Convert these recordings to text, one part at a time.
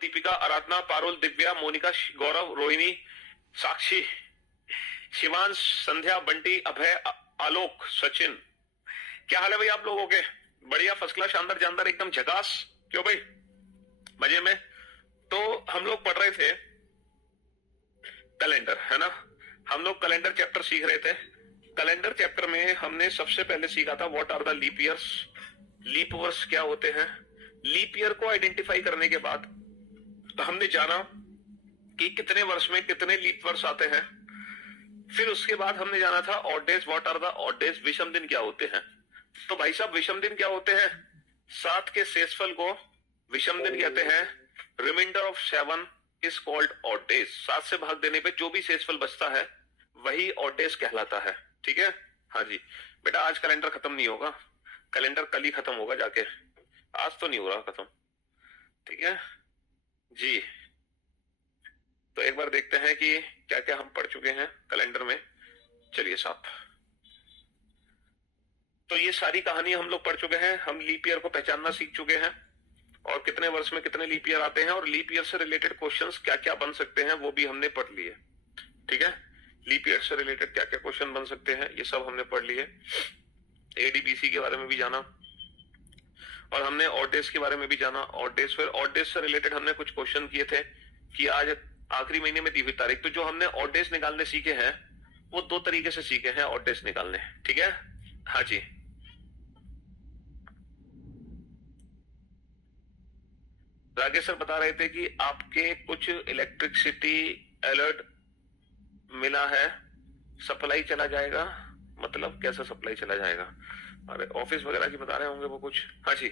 दीपिका, आराधना, पारुल, दिव्या, मोनिका, गौरव, रोहिणी, साक्षी, शिवांश, संध्या, बंटी, अभय, आलोक, सचिन। क्या हाल है भाई आप लोगों के? बढ़िया, फर्स्ट क्लास, शानदार, जानदार, एकदम झकास। क्यों भाई, मजे में? तो हम लोग पढ़ रहे थे कैलेंडर, है ना। हम लोग कैलेंडर चैप्टर सीख रहे थे। कैलेंडर चैप्टर में हमने सबसे पहले सीखा था what are the leap years. Leap वर्ष क्या होते हैं। लीप ईयर को आइडेंटिफाई करने के बाद हमने जाना कि कितने वर्ष में कितने लीप वर्ष आते हैं। फिर उसके बाद हमने जाना था odd days, what are the odd days, विषम दिन क्या होते हैं। तो भाई साहब, विषम दिन क्या होते हैं? 7 के शेषफल को विषम दिन कहते हैं। Reminder of 7 is called odd days. 7 से भाग देने पे जो भी शेषफल बचता है वही ऑड डेज कहलाता है। ठीक है, हाँ जी बेटा, आज कैलेंडर खत्म नहीं होगा, कैलेंडर कल ही खत्म होगा जाके, आज तो नहीं हो रहा खत्म। ठीक है जी, तो एक बार देखते हैं कि क्या क्या हम पढ़ चुके हैं कैलेंडर में। चलिए साहब, तो ये सारी कहानी हम लोग पढ़ चुके हैं। हम लीप ईयर को पहचानना सीख चुके हैं और कितने वर्ष में कितने लीप ईयर आते हैं और लीप ईयर से रिलेटेड क्वेश्चंस क्या क्या बन सकते हैं वो भी हमने पढ़ लिए। ठीक है, लीप ईयर से रिलेटेड क्या क्या क्वेश्चन बन सकते हैं ये सब हमने पढ़ लिए। एडीबीसी के बारे में भी जाना और हमने ऑड डेज के बारे में भी जाना। ऑड डेज, फिर ऑड डेज से रिलेटेड हमने कुछ क्वेश्चन किए थे कि आज आखिरी महीने में दी हुई तारीख। तो जो हमने ऑड डेज निकालने सीखे हैं वो 2 तरीके से सीखे हैं ऑड डेज निकालने। ठीक है, हाँ जी। राकेश सर बता रहे थे कि आपके कुछ इलेक्ट्रिसिटी अलर्ट मिला है, सप्लाई चला जाएगा। मतलब कैसा सप्लाई चला जाएगा? अरे ऑफिस वगैरह की बता रहे होंगे वो कुछ। हाँ जी,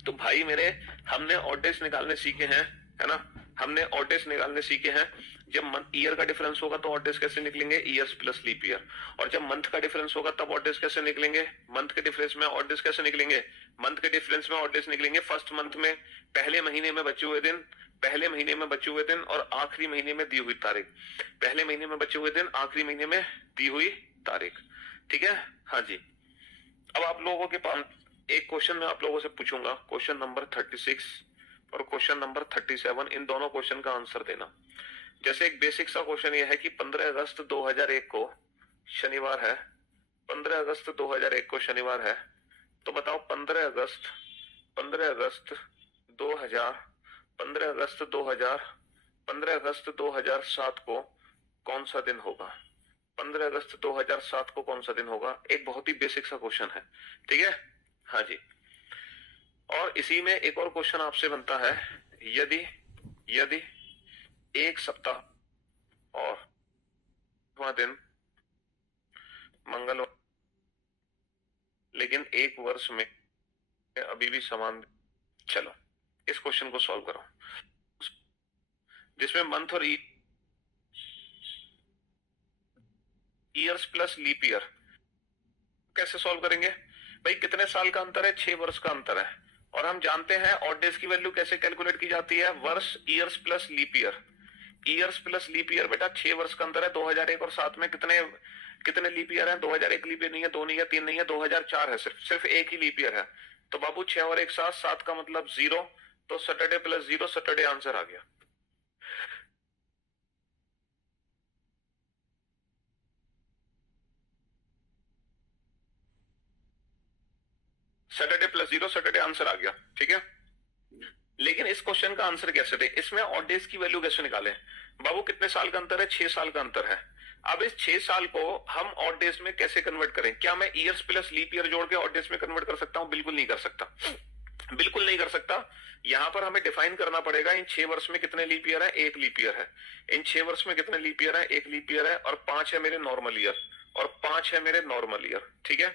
तो भाई मेरे, हमने ऑड डेज निकालने सीखे हैं, है ना। हमने ऑड डेज निकालने सीखे हैं। जब मंथ ईयर का डिफरेंस होगा तो ऑड डेज कैसे निकलेंगे? Years plus leap year. और जब मंथ का डिफरेंस होगा तब ऑड डेज कैसे निकलेंगे? मंथ के डिफरेंस में ऑड डेज कैसे निकलेंगे? मंथ के डिफरेंस में ऑड डेज निकलेंगे फर्स्ट मंथ में, पहले महीने में बचे हुए दिन, पहले महीने में बचे हुए दिन और आखिरी महीने में दी हुई तारीख। पहले महीने में बचे हुए दिन, आखिरी महीने में दी हुई तारीख। ठीक है, हाँ जी। अब आप लोगों के पास एक क्वेश्चन मैं आप लोगों से पूछूंगा, क्वेश्चन नंबर 36 और क्वेश्चन नंबर 37। इन दोनों क्वेश्चन का आंसर देना। जैसे एक बेसिक सा क्वेश्चन ये है कि 15 अगस्त 2001 को शनिवार है, 15 अगस्त 2001 को शनिवार है, तो बताओ 15 अगस्त 2000, 15 अगस्त 2000, 15 अगस्त 2007 को कौन सा दिन होगा? 15 अगस्त 2007 को कौन सा दिन होगा? एक बहुत ही बेसिक सा क्वेश्चन है। ठीक है, हाँ जी। और इसी में एक और क्वेश्चन आपसे बनता है, यदि एक सप्ताह और दिन मंगलवार, लेकिन एक वर्ष में अभी भी समान। चलो इस क्वेश्चन को सॉल्व करो, जिसमें मंथ और ईयर्स प्लस लीप ईयर। कैसे सॉल्व करेंगे भाई? कितने साल का अंतर है? 6 वर्ष का अंतर है। और हम जानते हैं ऑड डेज की वैल्यू कैसे कैलकुलेट की जाती है? वर्ष, years plus leap year. Years plus leap year बेटा, 6 वर्ष का अंतर है। 2001 और 7 में कितने लीप ईयर है? 2001 लीप ईयर नहीं है, 2 नहीं है, 3 नहीं है, 2004 है। सिर्फ एक ही लीप ईयर है। तो बाबू 6 और 1 7, 7 का मतलब 0, तो सैटरडे प्लस 0, सैटरडे आंसर आ गया। सैटरडे प्लस 0, सैटरडे आंसर आ गया। ठीक है, लेकिन इस क्वेश्चन का आंसर कैसे दे? इसमें ऑड डेज की वैल्यू कैसे निकालें? बाबू कितने साल का अंतर है? 6 साल का अंतर है। अब इस 6 साल को हम ऑड डेज में कैसे कन्वर्ट करें? क्या मैं ईयर्स प्लस लीप ईयर जोड़ के ऑड डेज में कन्वर्ट कर सकता हूं? बिल्कुल नहीं कर सकता, बिल्कुल नहीं कर सकता। यहां पर हमें डिफाइन करना पड़ेगा इन 6 वर्ष में कितने लीप ईयर है? 1 लीप ईयर है। इन 6 वर्ष में कितने लीप ईयर है? 1 लीप ईयर है। और 5 है मेरे नॉर्मल ईयर, और 5 है मेरे नॉर्मल ईयर। ठीक है,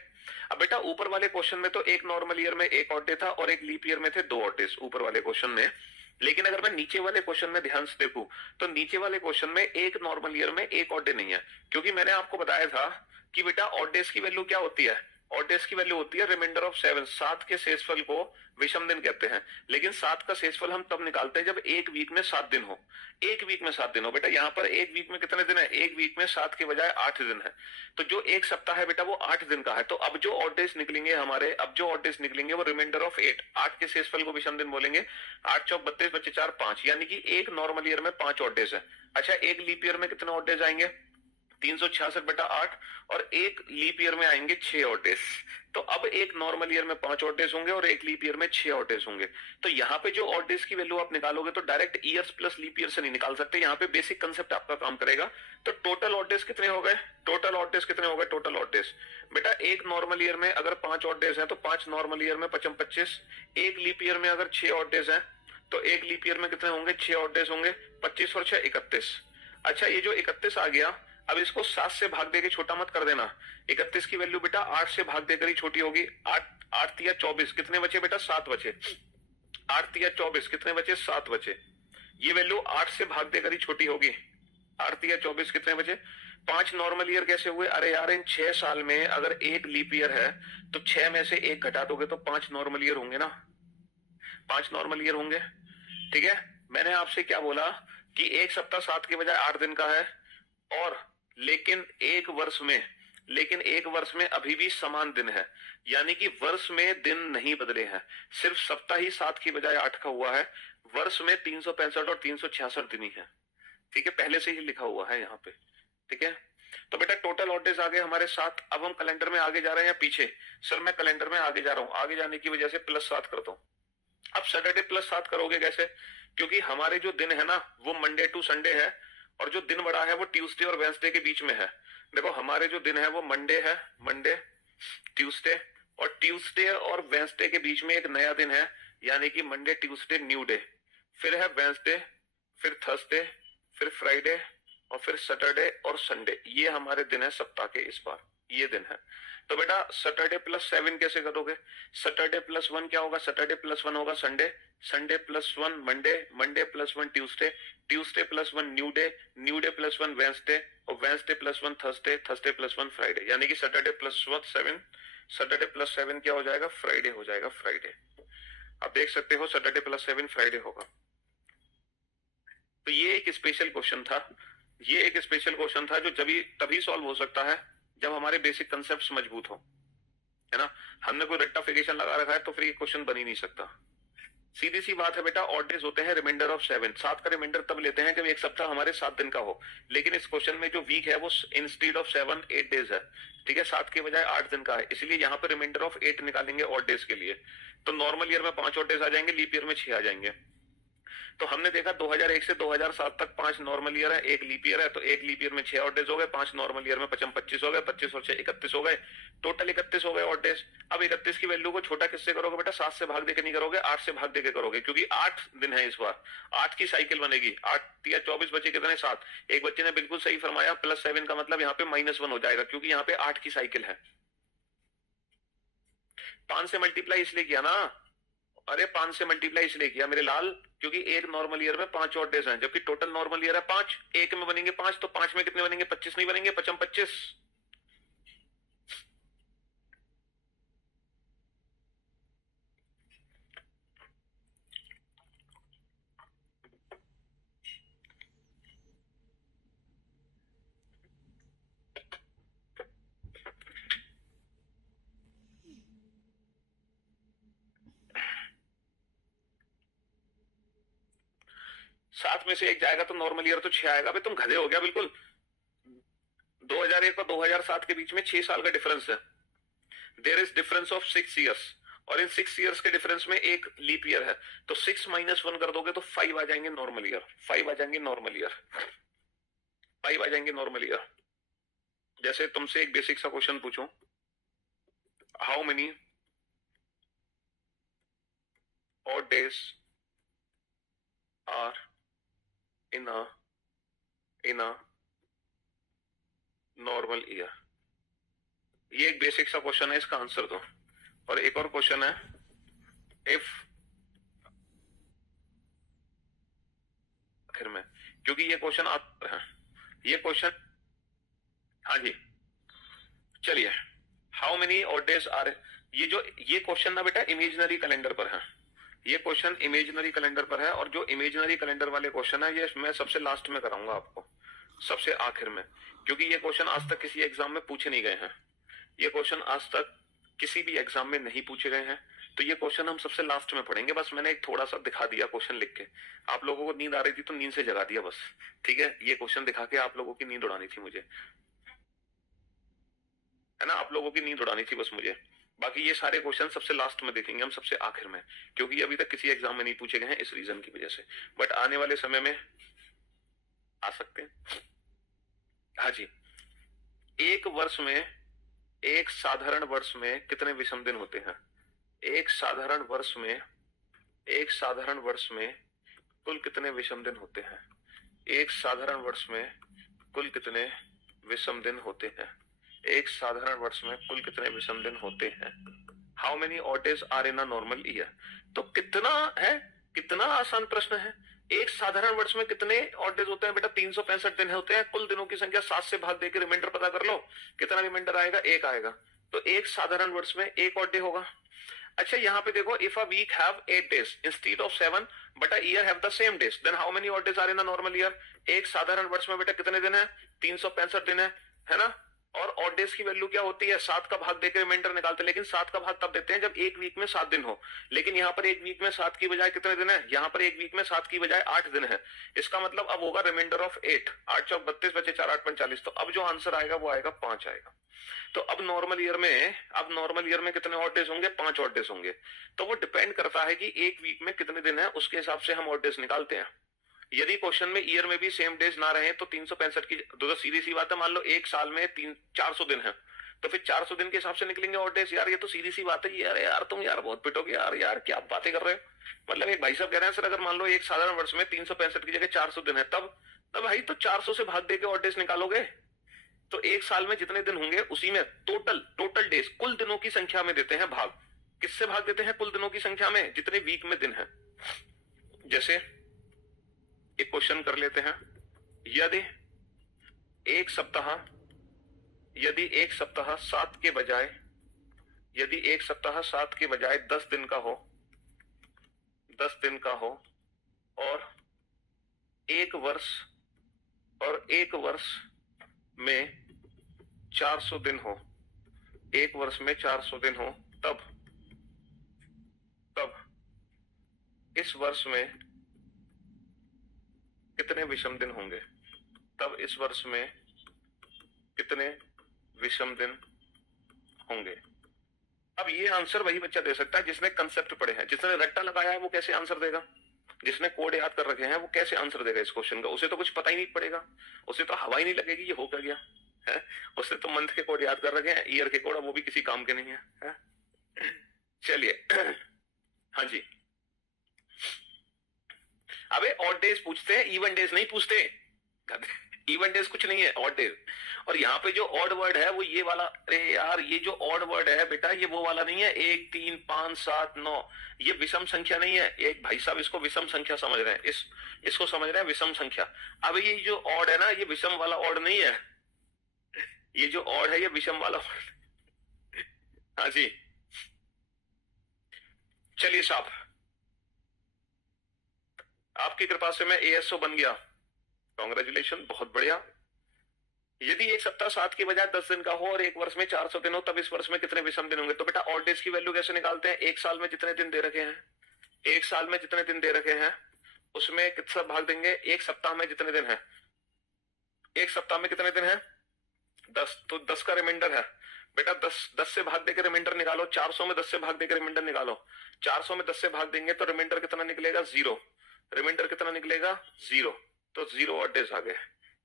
अब बेटा ऊपर वाले क्वेश्चन में तो एक नॉर्मल ईयर में एक ऑड डे था और एक लीप ईयर में थे 2 ऑड डेज ऊपर वाले क्वेश्चन में। लेकिन अगर मैं नीचे वाले क्वेश्चन में ध्यान से देखूं तो नीचे वाले क्वेश्चन में एक नॉर्मल ईयर में एक ऑड डे नहीं है, क्योंकि मैंने आपको बताया था कि बेटा ऑड डेज की वैल्यू क्या होती है? ऑड डेज की वैल्यू होती है रिमाइंडर ऑफ 7, 7 के शेषफल को विषम दिन कहते हैं। लेकिन 7 का शेषफल हम तब निकालते हैं जब एक वीक में 7 दिन हो। एक वीक में 7 दिन हो बेटा, यहाँ पर एक वीक में कितने दिन है? एक वीक में 7 के बजाय 8 दिन है। तो जो एक सप्ताह है बेटा वो 8 दिन का है। तो अब जो ऑड डेज निकलेंगे हमारे, अब जो ऑड डेज निकलेंगे वो रिमाइंडर ऑफ 8, 8 के शेषफल को विषम दिन बोलेंगे। 8 चौक 32, बच्चे 4, 5, यानी कि एक नॉर्मल ईयर में 5 ऑड डेज है। अच्छा, एक लीप ईयर में कितने ऑड डेज आएंगे? 366 बटा 8, और एक लीप ईयर में आएंगे 6 ऑड डेज। तो अब एक नॉर्मल ईयर में 5 ऑड डेज होंगे और एक लीप ईयर में 6 ऑड डेज होंगे। तो यहाँ पे जो ऑड डेज की वैल्यू आप निकालोगे तो direct years plus leap year से नहीं निकाल सकते, यहाँ पे बेसिक कंसेप्ट आपका काम करेगा। तो टोटल ऑड डेज कितने हो गए? टोटल ऑड डेज कितने हो गए? टोटल ऑड डेज बेटा, एक नॉर्मल ईयर में अगर 5 ऑड डेज है तो 5 नॉर्मल ईयर में 55 25, एक लीप ईयर में अगर 6 ऑड डेज है तो एक लीप ईयर में कितने होंगे? 6 ऑड डेज होंगे, 25 और 6 31। अच्छा, ये जो 31 आ गया, अब इसको 7 से भाग देके छोटा मत कर देना। 31 की वैल्यू बेटा 8 से भाग देकर ही छोटी होगी। 8 तिया 24, कितने बचे बेटा? 7 बचे। 8 तिया 24, कितने बचे? 7 बचे। ये वैल्यू 8 से भाग देकर ही छोटी होगी। 8 तिया 24, कितने बचे? 5 नॉर्मल ईयर कैसे हुए? अरे यार, इन 6 साल में अगर एक लीप ईयर है तो 6 में से एक घटा दोगे तो 5 नॉर्मल ईयर होंगे ना, 5 नॉर्मल ईयर होंगे। ठीक है, मैंने आपसे क्या बोला कि एक सप्ताह 7 के बजाय 8 दिन का है, और लेकिन एक वर्ष में अभी भी समान दिन है, यानी कि वर्ष में दिन नहीं बदले हैं, सिर्फ सप्ताह ही 7 की बजाय 8 का हुआ है। वर्ष में 365 और 366 दिन ही है। ठीक है, पहले से ही लिखा हुआ है यहाँ पे। ठीक है, तो बेटा टोटल ऑड डेज आ गए हमारे 7। अब हम कैलेंडर में आगे जा रहे हैं या पीछे? सर मैं कैलेंडर में आगे जा रहा हूँ, आगे जाने की वजह से +7 करता हूँ। अब सैटरडे +7 करोगे कैसे? क्योंकि हमारे जो दिन है ना वो मंडे टू संडे है, और जो दिन बड़ा है वो ट्यूसडे और वेंसडे के बीच में है। देखो, हमारे जो दिन है वो मंडे है, मंडे, ट्यूसडे, और ट्यूसडे और वेंसडे के बीच में एक नया दिन है, यानी कि मंडे ट्यूसडे न्यू डे, फिर है वेंसडे, फिर थर्सडे, फिर फ्राइडे, और फिर सैटरडे और संडे। ये हमारे दिन है सप्ताह के इस बार, ये दिन है। तो बेटा सैटरडे +7 कैसे करोगे? सैटरडे +1 क्या होगा? सैटरडे +1 होगा Sunday, Sunday +1 Monday, Monday +1 Tuesday, Tuesday +1 new day, new day +1 Wednesday, और वेंसडे +1 थर्सडे, थर्सडे +1 फ्राइडे, यानी कि सैटरडे +7, सैटरडे +7 क्या हो जाएगा? फ्राइडे हो जाएगा, फ्राइडे। आप देख सकते हो सैटरडे +7 फ्राइडे होगा। तो ये एक स्पेशल क्वेश्चन था, ये एक स्पेशल क्वेश्चन था जो तभी सॉल्व हो सकता है जब हमारे बेसिक कंसेप्ट्स मजबूत हो, है ना। हमने कोई रेक्टिफिकेशन लगा रखा है तो फिर ये क्वेश्चन बन ही नहीं सकता। सीधी सी बात है बेटा, ऑड डेज होते हैं रिमाइंडर ऑफ 7। 7 का रिमाइंडर तब लेते हैं जब एक सप्ताह हमारे 7 दिन का हो, लेकिन इस क्वेश्चन में जो वीक है वो इंस्टेड ऑफ 7 8 डेज है। ठीक है, 7 के बजाय 8 दिन का है, इसलिए यहाँ पे रिमाइंडर ऑफ 8 निकालेंगे ऑड डेज के लिए। तो नॉर्मल ईयर में 5 ऑड डेज आ जाएंगे, लीप ईयर में 6 आ जाएंगे। तो हमने देखा 2001 से 2007 तक 5 नॉर्मल ईयर है, एक लीप ईयर है, तो एक लीप ईयर में 6 ऑड डेज हो गए, 5 नॉर्मल ईयर में 25 25 हो गए, 25 और 6 31 हो गए, टोटल 31 हो गए ऑड डेज। अब 31 की वैल्यू को छोटा किससे करोगे बेटा? 7 से भाग देके नहीं करोगे, 8 से भाग देके करोगे, क्योंकि 8 दिन है इस बार, 8 की साइकिल बनेगी। 8 या 24 बचे कितने? 7। एक बच्चे ने बिल्कुल सही फरमाया, +7 का मतलब यहाँ पे -1 हो जाएगा, क्योंकि यहाँ पे 8 की साइकिल है। 5 से मल्टीप्लाई इसलिए किया ना, अरे 5 से मल्टीप्लाई इसलिए किया मेरे लाल, क्योंकि एक नॉर्मल ईयर में 5 ऑड डेज हैं, जबकि टोटल नॉर्मल ईयर है 5। एक में बनेंगे 5, तो 5 में कितने बनेंगे? 25 नहीं बनेंगे, 25 25। सात में से एक जाएगा तो नॉर्मल ईयर तो 6 आएगा। भाई तुम गधे हो गया बिल्कुल। 2001 और 2007 के बीच में 6 साल का डिफरेंस है। There is difference of 6 years, और इन 6 ईयर्स के डिफरेंस में एक लीप ईयर है, तो 6 - 1 कर दोगे तो 5 आ जाएंगे नॉर्मल ईयर, 5 आ जाएंगे नॉर्मल ईयर, 5 आ जाएंगे नॉर्मल ईयर। जैसे तुमसे एक बेसिक सा क्वेश्चन पूछूं, how many odd days are in a normal year? ये एक बेसिक सा क्वेश्चन है, इसका आंसर दो। और एक और क्वेश्चन है, इफ आखिर में, क्योंकि ये क्वेश्चन आता है, ये क्वेश्चन, हाँ जी चलिए, how many odd days are, ये क्वेश्चन ना बेटा इमेजिनरी कैलेंडर पर है, ये क्वेश्चन इमेजिनरी कैलेंडर पर है, और जो इमेजिनरी कैलेंडर वाले क्वेश्चन है ये मैं सबसे लास्ट में कराऊंगा आपको, सबसे आखिर में, क्योंकि ये क्वेश्चन आज तक किसी एग्जाम में पूछे नहीं गए हैं, ये क्वेश्चन आज तक किसी भी एग्जाम में नहीं पूछे गए हैं, तो ये क्वेश्चन हम सबसे लास्ट में पढ़ेंगे। बस मैंने एक थोड़ा सा दिखा दिया क्वेश्चन लिख के, आप लोगों को नींद आ रही थी तो नींद से जगा दिया बस, ठीक है, ये क्वेश्चन दिखा के आप लोगों की नींद उड़ानी थी मुझे, है ना, आप लोगों की नींद उड़ानी थी बस मुझे। बाकी ये सारे क्वेश्चन सबसे लास्ट में देखेंगे हम, सबसे आखिर में, क्योंकि अभी तक किसी एग्जाम में नहीं पूछे गए हैं इस रीजन की वजह से, बट आने वाले समय में आ सकते हैं। हाँ जी, एक वर्ष में, एक साधारण वर्ष में कितने विषम दिन होते हैं? एक साधारण वर्ष में, एक साधारण वर्ष में कुल कितने विषम दिन होते हैं? एक साधारण वर्ष में कुल कितने विषम दिन होते हैं? एक साधारण वर्ष में कुल कितने विषम दिन होते हैं? How many odd days are in a normal year? तो कितना है, कितना आसान प्रश्न है। एक साधारण वर्ष में कितने ऑड डेज होते हैं बेटा? 365 दिन होते हैं। कुल दिनों की संख्या 7 से भाग देकर रिमाइंडर पता कर लो, कितना रिमाइंडर आएगा? 1 आएगा। तो एक साधारण वर्ष में 1 ऑड डे होगा। अच्छा यहाँ पे देखो, if a week have 8 days instead of 7 but a year have the same days, then how many odd days are in a normal year? एक साधारण वर्ष में बेटा कितने दिन है? 365 दिन है ना। और ऑड डेज की वैल्यू क्या होती है? 7 का भाग देकर रिमाइंडर निकालते हैं, लेकिन 7 का भाग तब देते हैं जब एक वीक में 7 दिन हो। लेकिन यहाँ पर एक वीक में 7 की बजाय कितने दिन है? यहाँ पर एक वीक में 7 की बजाय 8 दिन है। इसका मतलब अब होगा रिमाइंडर ऑफ 8, 8 चौक 32 बचे 4 8 45। तो अब जो आंसर आएगा वो आएगा 5 आएगा। तो अब नॉर्मल ईयर में, अब नॉर्मल ईयर में कितने ऑड डेज होंगे? 5 ऑड डेज होंगे। तो वो डिपेंड करता है कि एक वीक में कितने दिन है, उसके हिसाब से हम ऑड डेज निकालते हैं। यदि क्वेश्चन में ईयर में भी सेम डेज ना रहे तो 365 की तो सीधी सी बात है, मान लो एक साल में 400 दिन है, तो फिर 400 दिन के हिसाब से निकलेंगे ऑड डेज। यार ये तो सीधी सी बात है। यार यार तुम यार बहुत पिटोगे यार, यार क्या बातें कर रहे हो। मतलब एक भाई साहब कह रहे हैं सर, अगर मान लो एक साधारण वर्ष में 365 की जगह 400 दिन है, तब भाई तो 400 से भाग देके ऑड डेज निकालोगे, तो एक साल में जितने दिन होंगे उसी में टोटल डेज, कुल दिनों की संख्या में देते हैं भाग। किससे भाग देते हैं? कुल दिनों की संख्या में, जितने वीक में दिन है। जैसे एक क्वेश्चन कर लेते हैं, यदि एक सप्ताह 7 के बजाय, यदि एक सप्ताह 7 के बजाय 10 दिन का हो, 10 दिन का हो, और एक वर्ष में 400 दिन हो, एक वर्ष में 400 दिन हो, तब इस वर्ष में कितने विषम दिन होंगे? तब इस वर्ष में कितने विषम दिन होंगे? अब ये आंसर वही बच्चा दे सकता है जिसने कंसेप्ट पढ़े हैं। जिसने रट्टा लगाया है वो कैसे आंसर देगा? जिसने कोड याद कर रखे हैं वो कैसे आंसर देगा इस क्वेश्चन का? उसे तो कुछ पता ही नहीं पड़ेगा, उसे तो हवा ही नहीं लगेगी ये हो क्या गया है। उसने तो मंथ के कोड याद कर रखे हैं, ईयर के कोड वो भी किसी काम के नहीं है। चलिए हाँ जी, अबे ऑड डेज पूछते हैं, इवन डेज नहीं पूछते। इवन डेज कुछ नहीं है, ऑड डेज। और यहाँ पे जो ऑड वर्ड है वो ये वाला, अरे यार ये जो ऑड वर्ड है बेटा ये वो वाला नहीं है 1 3 5 7 9, ये विषम संख्या नहीं है। एक भाई साहब इसको विषम संख्या समझ रहे हैं, इसको समझ रहे हैं विषम संख्या। अब ये जो ऑड है ना, ये विषम वाला ऑड नहीं है, ये जो ऑड है ये विषम वाला ऑड। हाँ जी, चलिए साहब, आपकी कृपा से मैं एएसओ बन गया, कांग्रेचुलेशन, बहुत बढ़िया। यदि एक सप्ताह 7 की बजाय 10 दिन का हो और एक वर्ष में 400 दिन हो, तब इस वर्ष में कितने विषम दिन होंगे? तो बेटा ऑड डेज की वैल्यू कैसे निकालते हैं? एक साल में जितने दिन दे रखे हैं, एक साल में जितने दिन दे रखे हैं उसमें कितना भाग देंगे? एक सप्ताह में जितने दिन है, एक सप्ताह में कितने दिन है? 10। तो 10 का रिमाइंडर है बेटा, 10 से भाग देकर रिमाइंडर निकालो। 400 में 10 से भाग देकर रिमाइंडर निकालो। 400 में 10 से भाग देंगे तो रिमाइंडर कितना निकलेगा? 0। रिमाइंडर कितना निकलेगा? 0। तो 0 ऑड डेज आ गए।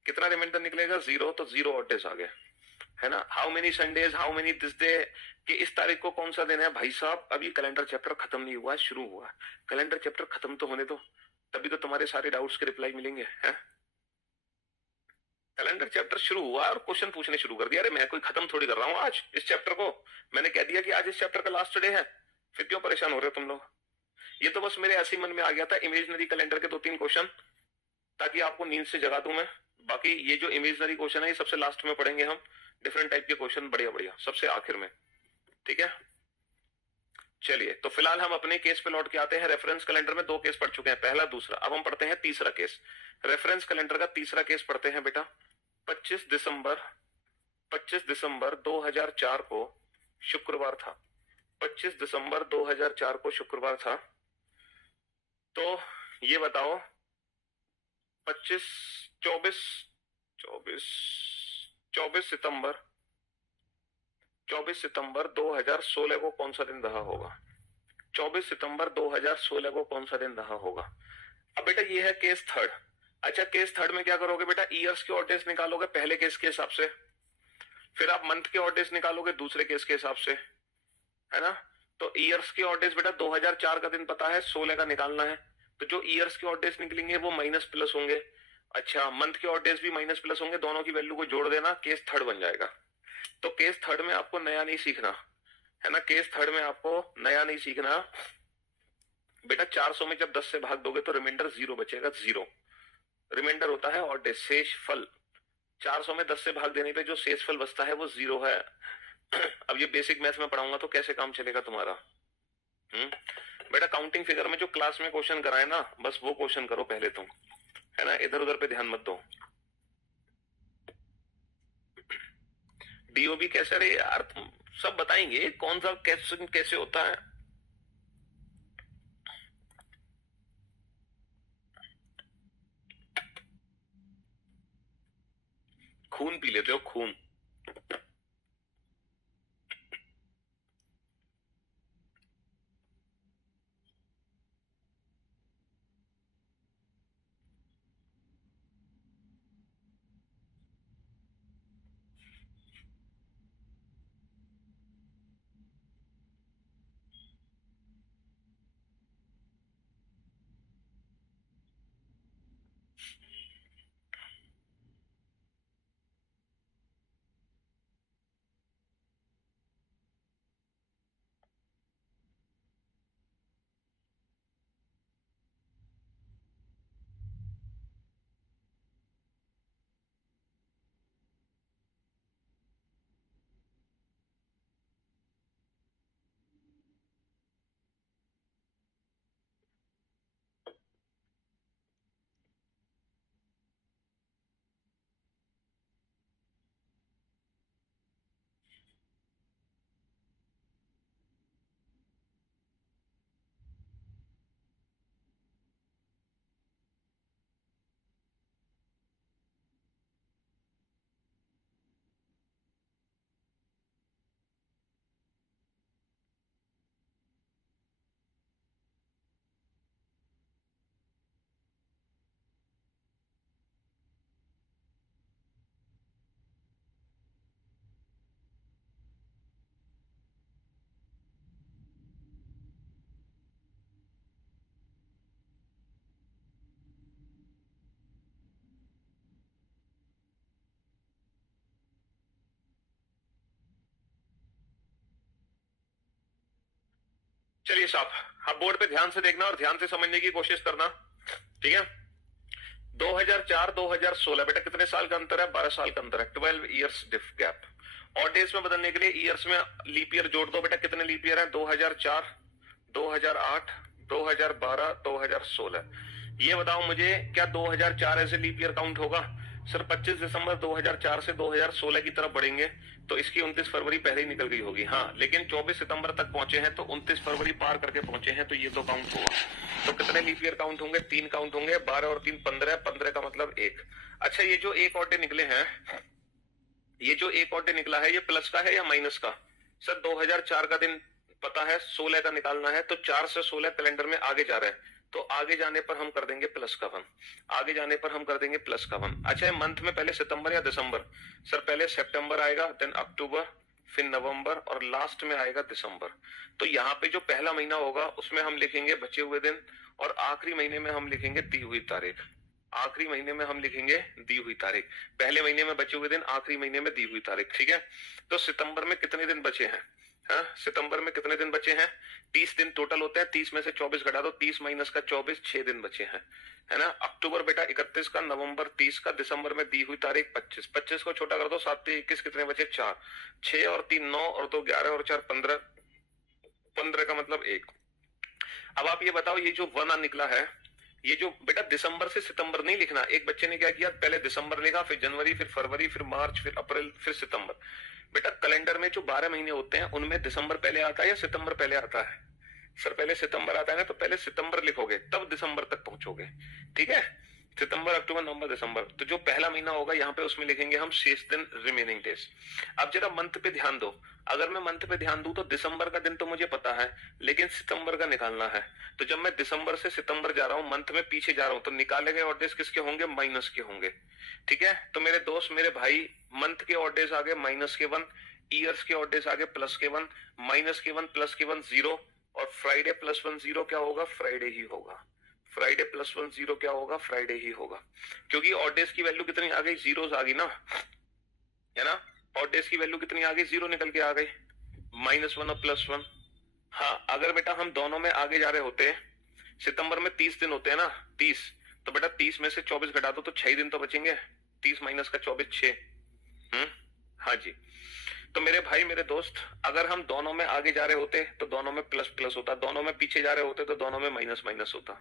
कितना रिमाइंडर निकलेगा? 0। तो 0 ऑड डेज आ गए, है ना। How many Sundays, how many this day, कि इस तारीख को कौन सा दिन है? भाई साहब अभी कैलेंडर चैप्टर खत्म नहीं हुआ, शुरू हुआ। कैलेंडर चैप्टर खत्म तो होने दो, तभी तो तुम्हारे सारे डाउट्स के रिप्लाई मिलेंगे, है। कैलेंडर चैप्टर शुरू हुआ और क्वेश्चन पूछने शुरू कर दिया। अरे मैं कोई खत्म थोड़ी कर रहा हूँ आज इस चैप्टर को, मैंने कह दिया कि आज इस चैप्टर का लास्ट डे है, फिर क्यों परेशान हो रहे हो तुम लोग? ये तो बस मेरे ऐसे मन में आ गया था, इमेजिनरी कैलेंडर के 2-3 क्वेश्चन, ताकि आपको नींद से जगा दूं मैं। बाकी ये जो इमेजनरी क्वेश्चन है ये सबसे लास्ट में पढ़ेंगे हम, डिफरेंट टाइप के क्वेश्चन बढ़िया बढ़िया सबसे आखिर में, ठीक है। चलिए, तो फिलहाल हम अपने केस पे लौट के आते हैं। रेफरेंस कैलेंडर में 2 केस पढ़ चुके हैं, पहला दूसरा, अब हम पढ़ते हैं तीसरा केस। रेफरेंस कैलेंडर का तीसरा केस पढ़ते हैं बेटा। 25 दिसंबर 2004 को शुक्रवार था। 25 दिसंबर 2004 को शुक्रवार था। तो ये बताओ 24 सितंबर 2016 को कौन सा दिन रहा होगा? 24 सितंबर 2016 को कौन सा दिन रहा होगा? अब बेटा ये है केस थर्ड। अच्छा, केस थर्ड में क्या करोगे बेटा? ईयर्स के ऑड डेज निकालोगे पहले केस के हिसाब से, फिर आप मंथ के ऑड डेज निकालोगे दूसरे केस के हिसाब से, है ना। तो ईयर्स के ऑड डेज बेटा 2004 का दिन पता है, 16 का निकालना है। तो जो ईयर्स के ऑड डेज निकलेंगे वो माइनस प्लस होंगे। अच्छा, मंथ के ऑड डेज भी माइनस प्लस होंगे, दोनों की वैल्यू को जोड़ देना, केस थर्ड बन जाएगा। तो केस थर्ड में आपको नया नहीं सीखना, है ना। केस थर्ड में आपको नया नहीं सीखना बेटा। 400 में जब 10 से भाग दोगे तो रिमाइंडर 0 बचेगा, 0 रिमाइंडर होता है ऑड डेज, शेष फल। 400 में 10 से भाग देने पे जो शेष फल बचता है वो 0 है। अब ये बेसिक मैथ में पढ़ाऊंगा तो कैसे काम चलेगा तुम्हारा। बेटा काउंटिंग फिगर में जो क्लास में क्वेश्चन कराए ना, बस वो क्वेश्चन करो पहले तुम, है ना, इधर उधर पे ध्यान मत दो। डीओबी कैसे? अरे यार तुम सब बताएंगे कौन सा क्वेश्चन कैसे होता है। खून पी लेते हो, खून। चलिए साहब, आप बोर्ड पे ध्यान से देखना और ध्यान से समझने की कोशिश करना, ठीक है। 2004-2016 बेटा कितने साल का अंतर है? 12 साल का अंतर है, 12 ईयर्स डिफ गैप। और डेज में बदलने के लिए ईयर्स में लीप ईयर जोड़ दो बेटा। कितने लीप ईयर है? 2004, 2008, 2012, 2016। ये बताओ मुझे, क्या 2004 ऐसे लीप ईयर काउंट होगा? सर 25 दिसंबर 2004 से 2016 की तरफ बढ़ेंगे तो इसकी 29 फरवरी पहले ही निकल गई होगी। हाँ, लेकिन 24 सितंबर तक पहुंचे हैं तो 29 फरवरी पार करके पहुंचे हैं, तो ये तो काउंट होगा। तो कितने लीप ईयर काउंट होंगे? 3 काउंट होंगे, 12 और 3 15, 15 का मतलब 1। अच्छा, ये जो एक ऑटे निकले हैं, ये जो एक ऑटे निकला है, ये प्लस का है या माइनस का? सर 2004 का दिन पता है, 16 का निकालना है, तो 4 से 16 कैलेंडर में आगे जा रहे हैं, तो आगे जाने पर हम कर देंगे प्लस का 1। आगे जाने पर हम कर देंगे प्लस का 1। अच्छा, मंथ में पहले सितंबर या दिसंबर? सर पहले सितंबर आएगा, देन अक्टूबर, फिर नवंबर और लास्ट में आएगा दिसंबर। तो यहाँ पे जो पहला महीना होगा उसमें हम लिखेंगे बचे हुए दिन, और आखिरी महीने में हम लिखेंगे दी हुई तारीख। आखिरी महीने में हम लिखेंगे दी हुई तारीख। पहले महीने में बचे हुए दिन, आखिरी महीने में दी हुई तारीख, ठीक है। तो सितंबर में कितने दिन बचे हैं? हाँ, सितंबर में कितने दिन बचे हैं? 30 दिन टोटल होते हैं, 30 में से 24 घटा दो, 30 माइनस का 24, 6 दिन बचे हैं, है ना। अक्टूबर बेटा 31 का, नवंबर 30 का, दिसंबर में दी हुई तारीख 25, 25 को छोटा कर दो, 7 से 21 कितने बचे? 4, 6 और 3 9 और 2 11 और 4 15, 15 का मतलब 1। अब आप ये बताओ, ये जो 1 निकला है, ये जो बेटा दिसंबर से सितंबर नहीं लिखना। एक बच्चे ने क्या किया, पहले दिसंबर लिखा, फिर जनवरी, फिर फरवरी, फिर मार्च, फिर अप्रैल, फिर सितंबर। बेटा कैलेंडर में जो 12 महीने होते हैं उनमें दिसंबर पहले आता है या सितंबर पहले आता है? सर पहले सितंबर आता है ना, तो पहले सितंबर लिखोगे तब दिसंबर तक पहुंचोगे, ठीक है। सितंबर, अक्टूबर, नवंबर, दिसंबर, तो जो पहला महीना होगा यहाँ पे उसमें लिखेंगे हम शेष दिन, रिमेनिंग डेज। अब जरा मंथ पे ध्यान दो। अगर मैं मंथ पे ध्यान दूं तो दिसंबर का दिन तो मुझे पता है, लेकिन सितंबर का निकालना है। तो जब मैं दिसंबर से सितंबर जा रहा हूं, मंथ में पीछे जा रहा हूं, तो निकाले गए ऑड डेज किसके होंगे? माइनस के होंगे, ठीक है। तो मेरे दोस्त, मेरे भाई, मंथ के ऑड डेज आगे माइनस के 1, ईयर्स के ऑड डेज आगे प्लस के 1, माइनस के 1 प्लस के 1 0, और फ्राइडे प्लस 1 0 क्या होगा? फ्राइडे ही होगा। फ्राइडे प्लस 1 0 क्या होगा? फ्राइडे ही होगा, क्योंकि ऑड डेज की वैल्यू कितनी आ गई? जीरोस आ गई ना, है ना। ऑड डेज की वैल्यू कितनी आ गई? 0 निकल के आ गई, -1 और +1। हाँ, अगर बेटा हम दोनों में आगे जा रहे होते, सितंबर में 30 दिन होते हैं ना, 30, तो बेटा 30 में से 24 घटा दो तो 6 दिन तो बचेंगे, 30 माइनस का 24 6। हाँ जी। तो मेरे भाई, मेरे दोस्त, अगर हम दोनों में आगे जा रहे होते तो दोनों में प्लस प्लस होता, दोनों में पीछे जा रहे होते तो दोनों में माइनस माइनस होता,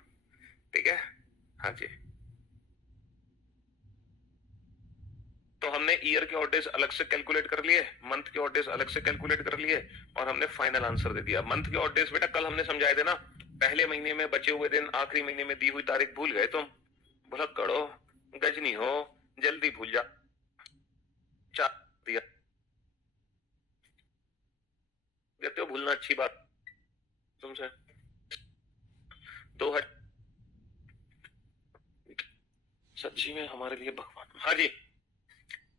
ठीक है। हाँ जी। तो हमने ईयर के ऑर्डेज अलग से कैलकुलेट कर लिए, मंथ के ऑर्डेज अलग से कैलकुलेट कर लिए, और हमने फाइनल आंसर दे दिया। मंथ के ऑर्डेज बेटा कल हमने समझाए थे ना, पहले महीने में बचे हुए दिन, आखिरी महीने में दी हुई तारीख भूल गए तुम? बोला करो, गजनी हो, जल्दी भूल जा, चार दिया देते हो, भूलना अच्छी बात तुमसे। 2000 सच्ची में हमारे लिए भगवान। हाँ जी।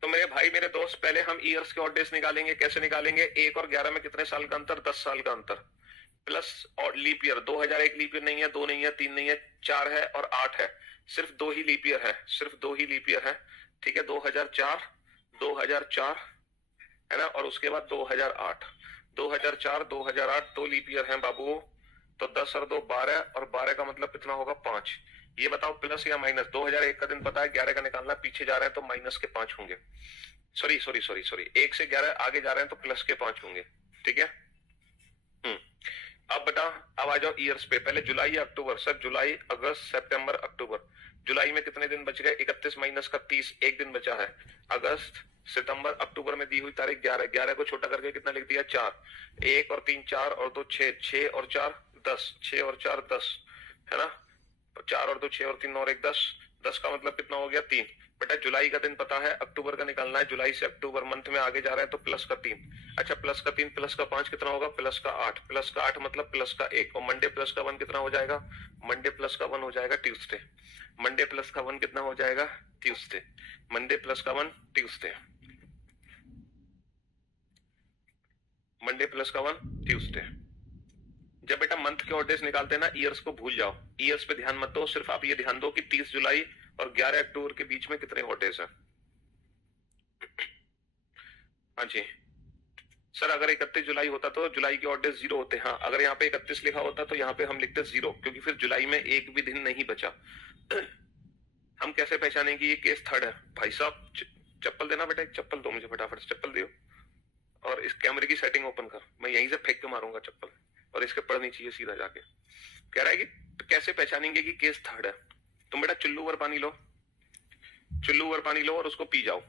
तो मेरे भाई, मेरे दोस्त, पहले हम ईयर्स के ऑड डेज निकालेंगे। कैसे निकालेंगे? 1 और 11 में कितने साल का अंतर? 10 साल का अंतर, प्लस और लीप ईयर। 2001 लीप ईयर नहीं है, 2 नहीं है, 3 नहीं है, 4 है और 8 है। सिर्फ 2 ही लीप ईयर है, सिर्फ 2 ही लीप ईयर है, ठीक है। 2004, 2004, है ना, और उसके बाद 2008, 2004, 2008, 2 लीप ईयर है बाबू। तो 10 और 2 12, और 12 का मतलब कितना होगा? 5। ये बताओ प्लस या माइनस? 2001 का दिन पता है, 11 का निकालना, पीछे जा रहे हैं तो माइनस के 5 होंगे। सॉरी सॉरी सॉरी सॉरी, 1 से 11 आगे जा रहे हैं तो प्लस के 5 होंगे, ठीक है। अब बेटा, अब आ जाओ ईयर्स पे। पहले जुलाई या अक्टूबर? सर जुलाई, अगस्त, सितंबर, अक्टूबर। जुलाई में कितने दिन बच गए? 31 माइनस का 30, 1 दिन बचा है। अगस्त, सितंबर, अक्टूबर में दी हुई तारीख 11, 11 को छोटा करके कितना लिख दिया? 4, 1 और 3 4 और 2 6, 6 और 4 10, 6 और 4 10, है ना। 4 और 2 6 और 3 और 1 10, 10 का मतलब कितना हो गया? 3। बेटा जुलाई का दिन पता है, अक्टूबर का निकालना है। जुलाई से अक्टूबर मंथ में आगे जा रहा है तो प्लस का 3। अच्छा, प्लस का 3 प्लस का 5 कितना होगा? प्लस का 8। प्लस का 8 मतलब प्लस का 1। और मंडे प्लस का 1 कितना हो जाएगा? मंडे प्लस का 1 हो जाएगा ट्यूसडे। मंडे प्लस का 1 कितना हो जाएगा? ट्यूसडे। मंडे प्लस का 1 ट्यूसडे। मंडे प्लस का 1 ट्यूसडे। जब बेटा मंथ के ऑर्डेज निकालते हैं ना, ईयर्स को भूल जाओ, ईयर्स पे ध्यान मत दो, सिर्फ आप ये ध्यान दो कि 30 जुलाई और 11 अक्टूबर के बीच में कितने ऑर्डेज हैं। हाँ जी सर, अगर 31 जुलाई होता तो जुलाई के ऑर्डेज 0 होते। हाँ, अगर यहाँ पे 31 लिखा होता तो यहाँ पे हम लिखते 0, क्योंकि फिर जुलाई में एक भी दिन नहीं बचा। हम कैसे पहचानेंगे कि ये केस थर्ड है? भाई साहब, चप्पल देना बेटा, एक चप्पल दो मुझे, फटाफट से चप्पल दियो, और इस कैमरे की सेटिंग ओपन कर, मैं यहीं से फेंक के मारूंगा चप्पल, और इसके पढ़नी चाहिए सीधा जाके। कह रहा है कि कैसे पहचानेंगे कि केस थर्ड है? तुम बेटा चुल्लू भर पानी लो, चुल्लू भर पानी लो और उसको पी जाओ,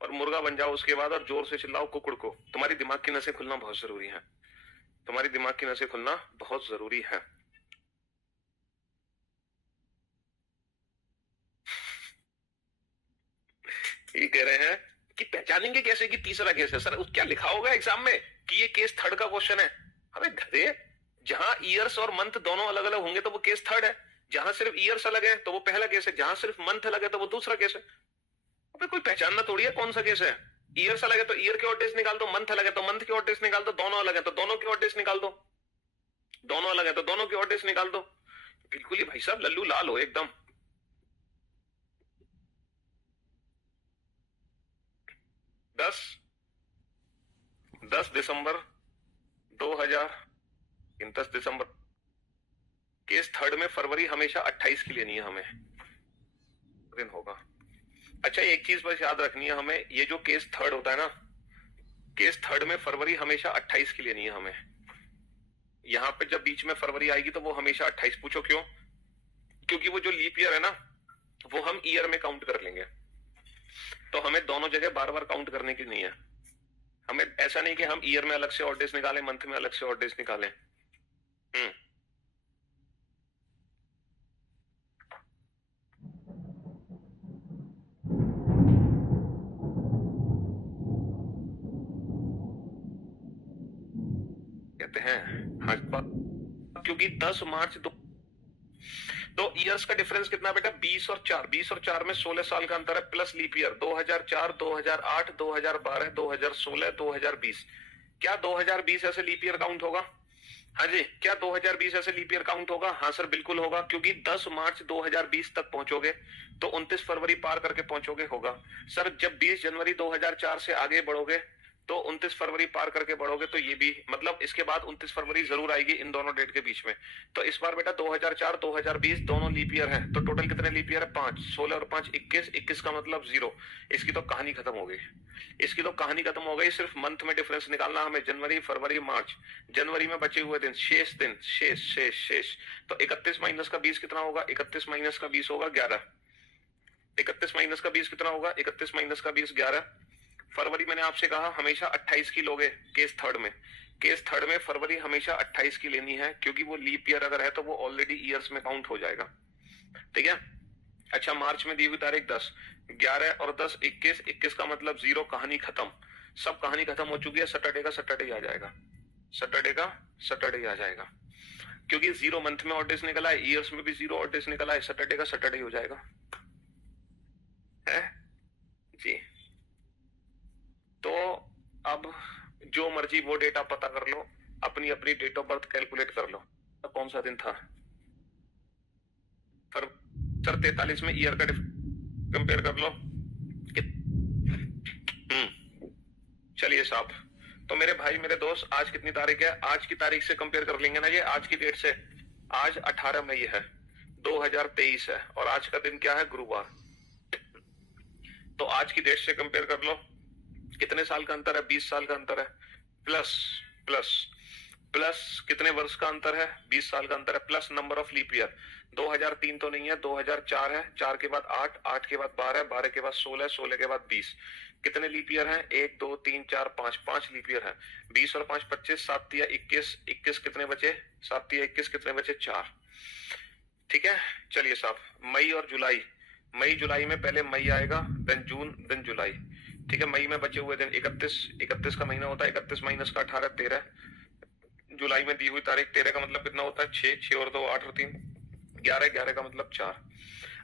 और मुर्गा बन जाओ उसके बाद, और जोर से चिल्लाओ कुकुड़ को। तुम्हारी दिमाग की नसें खुलना बहुत जरूरी है, तुम्हारी दिमाग की नसें खुलना बहुत जरूरी है। ये कह रहे हैं कि पहचानेंगे कैसे कि तीसरा केस है? सर क्या लिखा होगा एग्जाम में कि ये केस थर्ड का क्वेश्चन है? अबे गधे, जहां ईयर्स और मंथ दोनों अलग अलग होंगे तो वो केस थर्ड है, जहां सिर्फ ईयर्स अलग है तो वो पहला केस है, जहां सिर्फ मंथ अलग है तो वो दूसरा केस है। अबे कोई पहचानना थोड़ी है कौन सा केस है। ईयर्स अलग है तो ईयर के ऑर्डेज निकाल दो, मंथ अलग है तो मंथ के ऑर्डेज निकाल दो, दोनों अलग है तो दोनों के ऑर्डेज निकाल दो, दोनों अलग है तो दोनों के ऑर्डेज निकाल दो। बिल्कुल ही भाई साहब लल्लू लाल हो एकदम। 10 10 दिसंबर 2000, 10 दिसंबर। केस थर्ड में फरवरी हमेशा 28 की लेनी है हमें, दिन होगा। अच्छा एक चीज बस याद रखनी है हमें, ये जो केस थर्ड होता है ना, केस थर्ड में फरवरी हमेशा 28 की लेनी है हमें। यहां पे जब बीच में फरवरी आएगी तो वो हमेशा 28। पूछो क्यों? क्योंकि वो जो लीप ईयर है ना, वो हम ईयर में काउंट कर लेंगे, तो हमें दोनों जगह बार बार काउंट करने की नहीं है। हमें ऐसा नहीं कि हम ईयर में अलग से ऑड डेज निकालें, मंथ में अलग से ऑड डेज निकालें। कहते हैं हाँ, क्योंकि 10 मार्च तो ईयर्स का डिफरेंस कितना बेटा? 20 और 4। 20 और 4 में 16 साल का अंतर है, प्लस लीप ईयर 2004, 2008, 2012, 2016, 2020। क्या 2020 ऐसे लीप ईयर काउंट होगा? हाँ जी, क्या 2020 ऐसे लीप ईयर काउंट होगा? हाँ सर बिल्कुल होगा, क्योंकि 10 मार्च 2020 तक पहुंचोगे तो 29 फरवरी पार करके पहुंचोगे, होगा। सर जब 20 जनवरी 2004 से आगे बढ़ोगे तो 29 फरवरी पार करके बढ़ोगे, तो ये भी मतलब इसके बाद 29 फरवरी जरूर आएगी इन दोनों डेट के बीच में। तो इस बार बेटा 2004 2020 दोनों लीप ईयर है, तो टोटल कितने लीप ईयर है? 5। 16 और 5 21, 21 का मतलब 0। इसकी तो कहानी खत्म हो गई, इसकी तो कहानी खत्म हो गई। सिर्फ मंथ में डिफरेंस निकालना हमें, जनवरी फरवरी मार्च। जनवरी में बचे हुए दिन, शेष दिन, शेष शेष शेष। तो 31 माइनस का 20 कितना होगा? 31 माइनस का 20 होगा 11। 31 माइनस का 20 कितना होगा? 31 माइनस का 20 11। फरवरी मैंने आपसे कहा हमेशा 28 की लोगे केस थर्ड में। केस थर्ड में फरवरी हमेशा 28 की लेनी है, क्योंकि वो लीप ईयर अगर है तो वो ऑलरेडी ईयर्स में काउंट हो जाएगा। ठीक है। अच्छा मार्च में दी हुई तारीख 10, 11 और 10 21, 21 का मतलब 0। कहानी खत्म, सब कहानी खत्म हो चुकी है। सैटरडे का सैटरडे आ जाएगा, सैटरडे का सैटरडे आ जाएगा, क्योंकि 0 मंथ में ऑड डेज निकला है, ईयर्स में भी 0 ऑड डेज निकला है, सैटरडे का सैटरडे हो जाएगा है जी। तो अब जो मर्जी वो डेट आप पता कर लो, अपनी अपनी डेट ऑफ बर्थ कैलकुलेट कर लो। तो कौन सा दिन था? सर 43 में ईयर का कंपेयर कर लो। चलिए साहब, तो मेरे भाई मेरे दोस्त, आज कितनी तारीख है? आज की तारीख से कंपेयर कर लेंगे ना ये, आज की डेट से। आज 18 मई है 2023 है, और आज का दिन क्या है? गुरुवार। तो आज की डेट से कंपेयर कर लो, कितने साल का अंतर है? 20 साल का अंतर है, प्लस प्लस प्लस कितने वर्ष का अंतर है? 20 साल का अंतर है, plus number of leap year. 2003 तो नहीं है, 2004 है, 4 के बाद 8, 8 के बाद 12, 12 के बाद 16, 16 के बाद 20। कितने लीप ईयर हैं? 1 2 3 4 5, 5 लीप ईयर है। 20 और 5 25, 7 या 21, 21 कितने बचे? 7 या 21 कितने बचे? 4। ठीक है। चलिए साहब, मई और जुलाई। मई जुलाई में पहले मई आएगा, देन जून, देन जुलाई। ठीक है। मई में बचे हुए दिन 31, 31 का महीना होता है, 31 माइनस का 18 13। जुलाई में दी हुई तारीख 13 का मतलब कितना होता है? 6, 6 और 2 8 और 3 11, 11 का मतलब 4।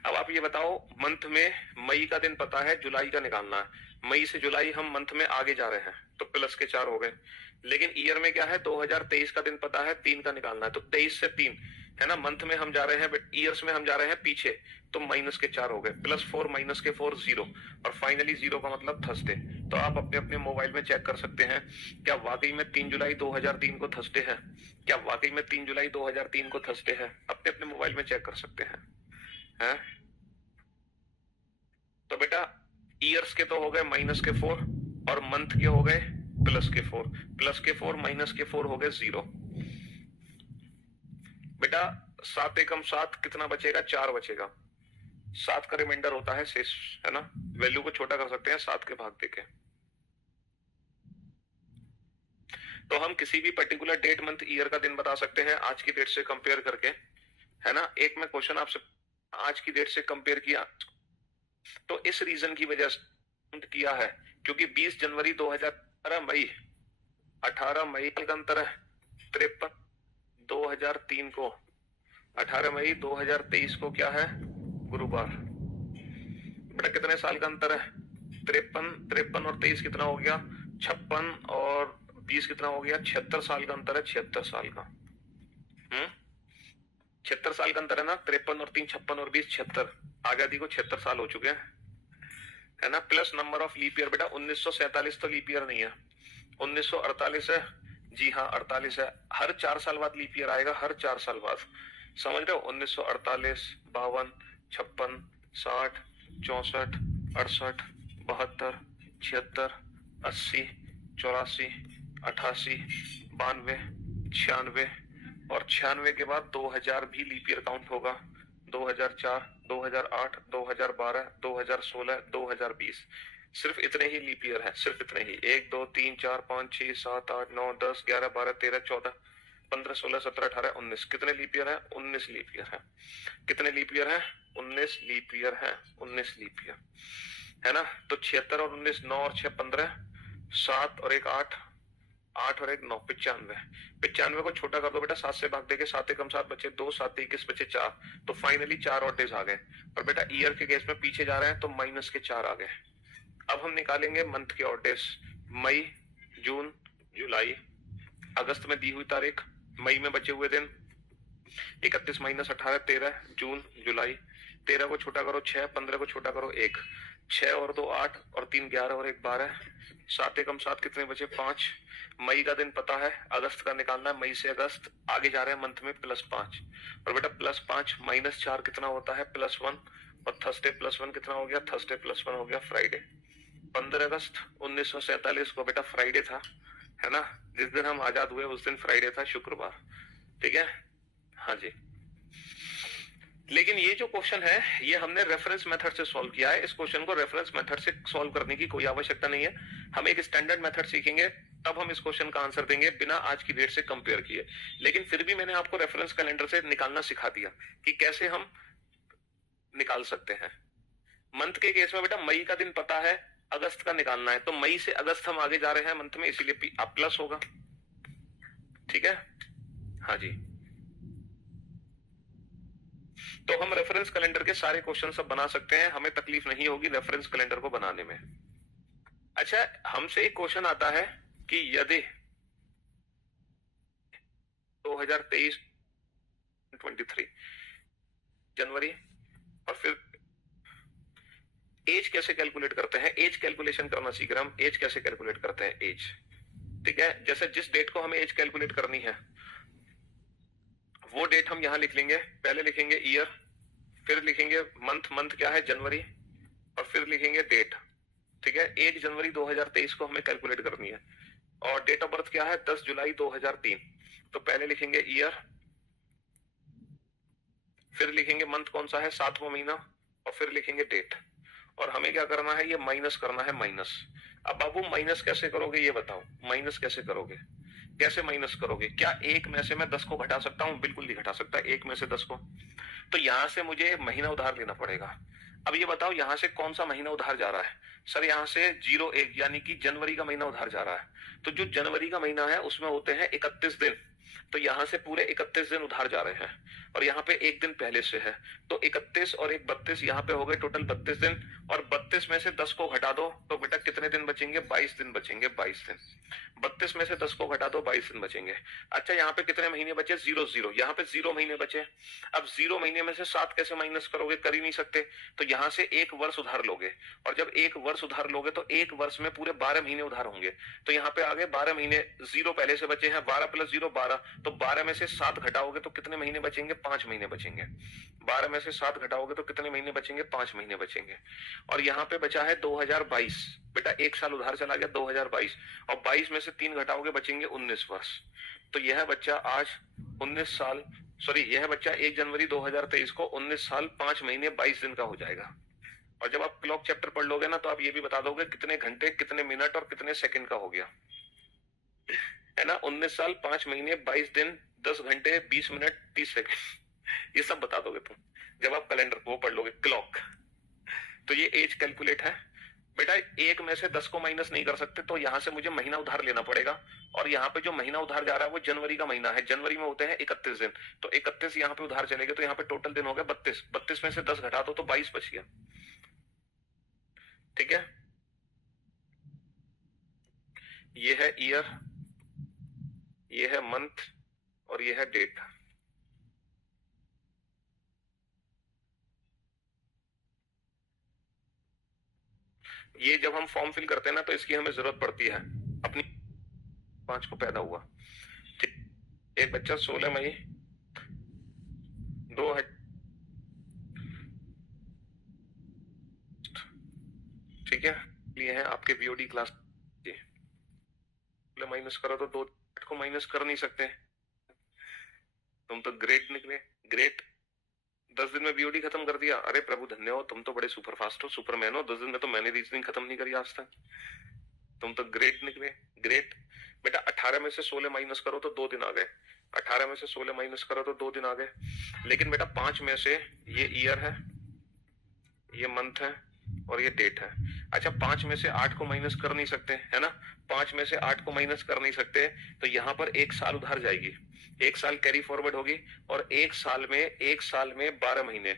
अब आप ये बताओ, मंथ में मई का दिन पता है, जुलाई का निकालना है। मई से जुलाई हम मंथ में आगे जा रहे हैं, तो प्लस के 4 हो गए। लेकिन ईयर में क्या है? 2023 का दिन पता है, 3 का निकालना है, तो 23 से 3 है ना। मंथ में हम जा रहे हैं, ईयर्स में हम जा रहे हैं पीछे, तो माइनस के 4 हो गए, प्लस 4 माइनस के 4 0, और फाइनली 0 का मतलब थर्सडे। तो आप अपने अपने मोबाइल में चेक कर सकते हैं, क्या वाकई में 3 जुलाई 2003 को थर्सडे है? क्या वाकई में 3 जुलाई 2003 को थर्सडे है? अपने अपने मोबाइल में चेक कर सकते हैं, है? तो बेटा ईयर्स के तो हो गए माइनस के 4, और मंथ के हो गए प्लस के 4, प्लस के 4 माइनस के 4 हो गए 0। बेटा 7 एकम 7 कितना बचेगा? 4 बचेगा। 7 का रिमाइंडर होता है शेष, है ना। वैल्यू को छोटा कर सकते हैं 7 के भाग देके। तो हम किसी भी पर्टिकुलर डेट मंथ ईयर का दिन बता सकते हैं आज की डेट से कंपेयर करके, है ना। एक मैं क्वेश्चन आपसे आज की डेट से कंपेयर किया, तो इस रीजन की वजह से किया है क्योंकि 20 जनवरी 2018 मई 18 मई का अंतर है 53, 2003 को 18 मई 2023 को क्या है? गुरुवार। बेटा कितने साल का अंतर है? 53, 53 और 23 कितना हो गया? 56, और 20 कितना हो गया? 76 साल का अंतर है, 76 साल का। 76 साल का अंतर है ना। 53 और 3 56 और 20 76, आजादी को 76 साल हो चुके हैं, है ना। Plus number of leap year. बेटा 1947 तो लीप ईयर नहीं है, 1948 है, जी हाँ 48 है। हर 4 साल बाद लीप ईयर आएगा, हर 4 साल बाद, समझ रहे हो? 1948, 52, 56, 60, 64, 68, 72, 76, 80, 84, 88, 92, 96, और 96 के बाद 2000 भी लीप ईयर काउंट होगा। 2004, 2008, 2012, 2016, 2020, सिर्फ इतने ही लीप ईयर है, सिर्फ इतने ही। 1, 2, 3, 4, 5, 6, 7, 8, 9, 10, 11, 12, 13, 14, 15, 16, 17, 18, 19, कितने लीप ईयर है? 19 लीप ईयर है। कितने लीप ईयर है? 19 लीप ईयर है, 19 लीप ईयर है ना। तो 76 और 19, 9 और 6, 15, 7 और 1, 8, 8 और 1, 9, 95। 95 को छोटा कर दो बेटा, 7 से भाग देके, 7 एकम 7 बचे 2, 7 21 बचे 4, तो फाइनली 4 और डेज आ गए। और बेटा ईयर के केस में पीछे जा रहे हैं तो माइनस के 4 आ गए। अब हम निकालेंगे मंथ के और डेज। मई, जून, जुलाई, अगस्त में दी हुई तारीख, मई में बचे हुए दिन 31 माइनस 18, 13, जून, जुलाई। 13 को छोटा करो 6, 15 को छोटा करो 1, 6 और 2 8 और 3 11 और 1 12, 7 एकम 7 कितने बचे? 5। मई का दिन पता है, अगस्त का निकालना है, मई से अगस्त आगे जा रहे हैं मंथ में, +5। और बेटा +5 माइनस 4 कितना होता है? +1। और थर्सडे +1 कितना हो गया? थर्सडे +1 हो गया फ्राइडे। 15 अगस्त 1947 को बेटा फ्राइडे था, है ना, जिस दिन हम आजाद हुए उस दिन फ्राइडे था, शुक्रवार। ठीक है, हाँ जी। लेकिन ये जो क्वेश्चन है ये हमने रेफरेंस मेथड से सॉल्व किया है। इस क्वेश्चन को रेफरेंस मेथड से सॉल्व करने की कोई आवश्यकता नहीं है। हम एक स्टैंडर्ड मेथड सीखेंगे तब हम इस क्वेश्चन का आंसर देंगे, बिना आज की डेट से कंपेयर किए। लेकिन फिर भी मैंने आपको रेफरेंस कैलेंडर से निकालना सिखा दिया कि कैसे हम निकाल सकते हैं। मंथ के केस में बेटा मई का दिन पता है, अगस्त का निकालना है, तो मई से अगस्त हम आगे जा रहे हैं मंथ में, इसीलिए आप प्लस होगा। ठीक है, हाँ जी। तो हम रेफरेंस कैलेंडर के सारे क्वेश्चन सब बना सकते हैं, हमें तकलीफ नहीं होगी रेफरेंस कैलेंडर को बनाने में। अच्छा, हमसे एक क्वेश्चन आता है कि यदि 2023 23 जनवरी, और फिर एज कैसे कैलकुलेट करते हैं? एज कैलकुलेशन करना सीख रहे हैं हम। एज कैसे कैलकुलेट करते हैं? एज, ठीक है, जैसे जिस डेट को हमें एज कैलकुलेट करनी है वो डेट हम यहां लिख लेंगे। पहले लिखेंगे ईयर, फिर लिखेंगे मंथ, मंथ क्या है? जनवरी, और फिर लिखेंगे डेट। ठीक है, 1 जनवरी 2023 को हमें कैलकुलेट करनी है, और डेट ऑफ बर्थ क्या है? 10 जुलाई 2003। तो पहले लिखेंगे ईयर, फिर लिखेंगे मंथ कौन सा है? 7वां महीना, और फिर लिखेंगे डेट। और हमें क्या करना है? ये माइनस करना है, माइनस। अब बाबू माइनस कैसे करोगे ये बताओ, माइनस कैसे करोगे? कैसे माइनस करोगे? क्या 1 में से मैं 10 को घटा सकता हूं? बिल्कुल नहीं घटा सकता 1 में से 10 को। तो यहां से मुझे महीना उधार लेना पड़ेगा। अब ये बताओ यहां से कौन सा महीना उधार जा रहा है? सर यहाँ से 01 यानी कि जनवरी का महीना उधार जा रहा है। तो जो जनवरी का महीना है उसमें होते हैं 31 दिन, तो यहां से पूरे 31 दिन उधार जा रहे हैं, और यहाँ पे एक दिन पहले से है, तो 31 और 1 32, यहाँ पे हो गए टोटल 32 दिन। और 32 में से 10 को घटा दो तो बेटा कितने दिन बचेंगे? 22 दिन बचेंगे, 22 दिन। 32 में से 10 को घटा दो, 22 दिन बचेंगे। अच्छा, यहाँ पे कितने महीने बचे? 0 0, यहाँ पे 0 महीने बचे। अब 0 महीने में से 7 कैसे माइनस करोगे? कर ही नहीं सकते। तो यहाँ से 1 वर्ष उधार लोगे, और जब 1 वर्ष उधार लोगे तो 1 वर्ष में पूरे 12 महीने उधार होंगे। तो यहाँ पे आगे 12 महीने, 0 पहले से बचे हैं, 12 + 0 12, तो 12 में से 7 घटाओगे तो कितने महीने बचेंगे? 5 महीने बचेंगे। 12 में से 7 घटाओगे तो कितने महीने बचेंगे? 5 महीने बचेंगे। और यहाँ पे बचा है 2022, बेटा 1 साल उधार चला गया 2022, और 22 में से 3 घटाओगे बचेंगे 19 वर्ष। तो यह बच्चा आज 19 साल, सॉरी यह बच्चा 1 जनवरी 2023 को 19 साल 5 महीने 22 दिन का हो जाएगा। और जब आप क्लॉक चैप्टर पढ़ लोगे ना तो आप ये भी बता दोगे कितने घंटे, कितने मिनट और कितने सेकंड का हो गया, है ना। 19 साल 5 महीने 22 दिन 10 घंटे 20 मिनट 30 सेकंड, ये सब बता दोगे तुम जब आप कैलेंडर वो पढ़ लोगे, क्लॉक। तो ये एज कैलकुलेट है बेटा। 1 में से 10 को माइनस नहीं कर सकते, तो यहां से मुझे महीना उधार लेना पड़ेगा, और यहाँ पे जो महीना उधार जा रहा है वो जनवरी का महीना है। जनवरी में होते हैं 31 दिन, तो 31 यहाँ पे उधार चलेंगे, तो यहाँ पे टोटल दिन हो गया 32। 32 में से 10 घटा दो तो 22 बच गया। ठीक है, ये है ईयर, ये है मंथ, और ये है डेट। ये जब हम फॉर्म फिल करते हैं ना तो इसकी हमें जरूरत पड़ती है अपनी 5 को पैदा हुआ, ठीक। एक बच्चा 16 मई 2000, ठीक है। ये है आपके बीओडी क्लास। माइनस करो तो 2 को माइनस कर नहीं सकते। तुम तो ग्रेट निकले, ग्रेट। 10 दिन में बीओडी खत्म कर दिया। अरे प्रभु धन्य हो, तुम तो बड़े सुपर फास्ट हो, सुपरमैन हो। 10 दिन में तो मैंने रीजनिंग खत्म नहीं करी आज तक। तुम तो ग्रेट निकले, ग्रेट। बेटा 18 में से 16 माइनस करो तो 2 दिन आ गए। 18 में से 16 माइनस करो तो 2 दिन आ गए। लेकिन बेटा 5 में से ये ईयर है, ये मंथ है और ये डेट है। अच्छा 5 में से 8 को माइनस कर नहीं सकते, है ना। 5 में से 8 को माइनस कर नहीं सकते, तो यहाँ पर 1 साल उधार जाएगी, 1 साल कैरी फॉरवर्ड होगी। और 1 साल में 12 महीने,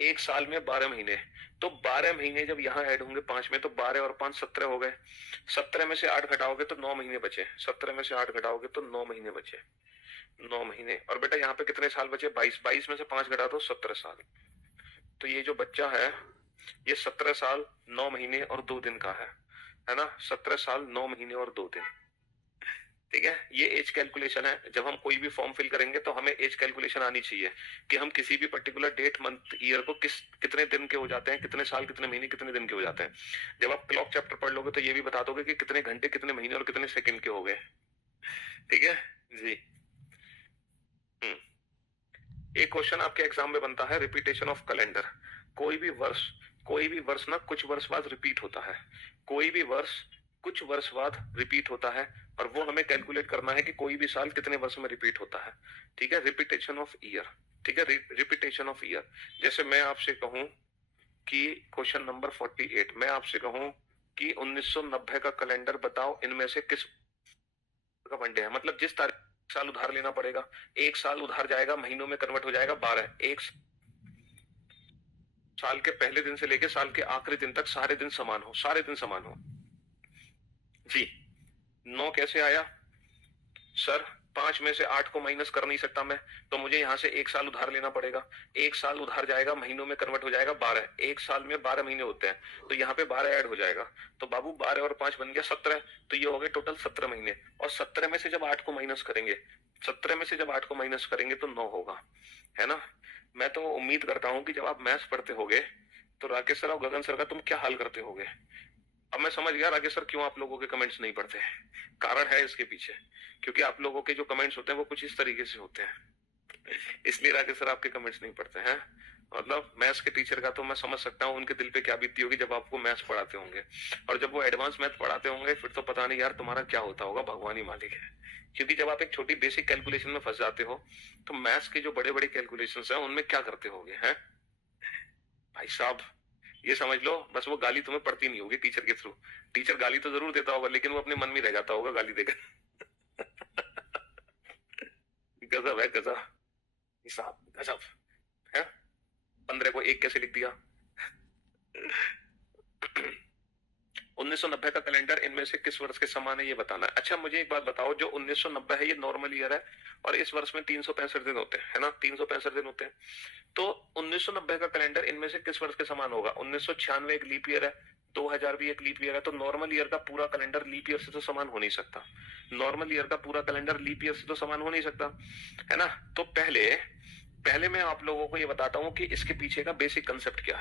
1 साल में 12 महीने। तो 12 महीने जब यहाँ ऐड होंगे 5 में, तो 12 और 5 17 हो गए। 17 में से 8 घटाओगे तो 9 महीने बचे। 17 में से 8 घटाओगे तो 9 महीने बचे, 9 महीने। और बेटा यहाँ पे कितने साल बचे? 22। 22 में से 5 घटा दो, 17 साल। तो ये जो बच्चा है ये 17 साल 9 महीने और 2 दिन का है ना। 17 साल 9 महीने और 2 दिन, ठीक है। ये एज कैलकुलेशन है। जब हम कोई भी फॉर्म फिल करेंगे तो हमें एज कैलकुलेशन आनी चाहिए कि हम किसी भी पर्टिकुलर डेट, मंथ, ईयर को कितने दिन के हो जाते हैं, कितने साल, कितने महीने, कितने दिन के हो जाते हैं। जब आप क्लॉक चैप्टर पढ़ लोगे तो ये भी बता दोगे कि कितने घंटे, कितने महीने और कितने सेकंड के हो गए, ठीक है जी। एक क्वेश्चन आपके एग्जाम में बनता है, रिपीटेशन ऑफ कैलेंडर। कोई भी वर्ष ना कुछ वर्ष बाद रिपीट होता है। कोई भी वर्ष कुछ वर्ष बाद रिपीट होता है, और वो हमें कैलकुलेट करना है कि कोई भी साल कितने वर्ष में रिपीट होता है, ठीक है। रिपीटेशन ऑफ ईयर, ठीक है, रिपीटेशन ऑफ ईयर। जैसे मैं आपसे कहूं कि क्वेश्चन नंबर 48, मैं आपसे कहूं कि 1990 का कैलेंडर बताओ, इनमें से किस का वनडे है। मतलब जिस तारीख साल उधार लेना पड़ेगा, 1 साल उधार जाएगा, महीनों में कन्वर्ट हो जाएगा 12। 1 साल के पहले दिन से लेके साल के आखिरी दिन तक सारे दिन समान हो, सारे दिन समान हो जी। 9 कैसे आया सर? 5 में से 8 को माइनस कर नहीं सकता मैं, तो मुझे यहां से 1 साल उधार लेना पड़ेगा। 1 साल उधार जाएगा, महीनों में कन्वर्ट हो जाएगा 12। 1 साल में 12 महीने होते हैं, तो यहाँ पे 12 ऐड हो जाएगा। तो बाबू 12 और 5 बन गया 17। तो ये हो गए टोटल 17 महीने। और 17 में से जब 8 को माइनस करेंगे, 17 में से जब 8 को माइनस करेंगे तो 9 होगा, है ना। मैं तो उम्मीद करता हूं कि जब आप मैथ्स पढ़ते होगे तो राकेश सर और गगन सर का तुम क्या हाल करते होगे। अब मैं समझ गया राकेश सर क्यों आप लोगों के कमेंट्स नहीं पढ़ते। कारण है इसके पीछे, क्योंकि आप लोगों के जो कमेंट्स होते हैं वो कुछ इस तरीके से होते हैं, इसलिए राकेश सर आपके कमेंट्स नहीं पढ़ते हैं। मतलब मैथ्स के टीचर का तो मैं समझ सकता हूँ उनके दिल पे क्या बीतती होगी जब आपको मैथ्स पढ़ाते होंगे। और जब वो एडवांस मैथ पढ़ाते होंगे फिर तो पता नहीं यार तुम्हारा क्या होता होगा, भगवान ही मालिक है। क्योंकि जब आप एक छोटी बेसिक कैलकुलेशन में फंस जाते हो तो मैथ्स के जो बड़े बड़े कैलकुलेशन है उनमें क्या करते होगे, हैं भाई साहब। ये समझ लो बस वो गाली तुम्हें पड़ती नहीं होगी टीचर के थ्रू। टीचर गाली तो जरूर देता होगा लेकिन वो अपने मन में रह जाता होगा गाली देकर। गजब है, गजब हिसाब, गजब है। 15 को 1 कैसे लिख दिया। 1990 का कैलेंडर इनमें से किस वर्ष के समान है ये बताना है। अच्छा मुझे एक बात बताओ, जो 1990 है ये नॉर्मल ईयर है और इस वर्ष में 365 दिन होते हैं, है ना, 365 दिन होते हैं। तो 1990 का कैलेंडर इनमें से किस वर्ष के समान होगा? 1996 एक लीप ईयर है, 2000 भी एक लीप ईयर है, तो नॉर्मल ईयर का पूरा कैलेंडर लीप ईयर से तो समान हो नहीं सकता। नॉर्मल ईयर का पूरा कैलेंडर लीप ईयर से तो समान हो नहीं सकता, है ना। तो पहले मैं आप लोगों को ये बताता हूँ कि इसके पीछे का बेसिक कंसेप्ट क्या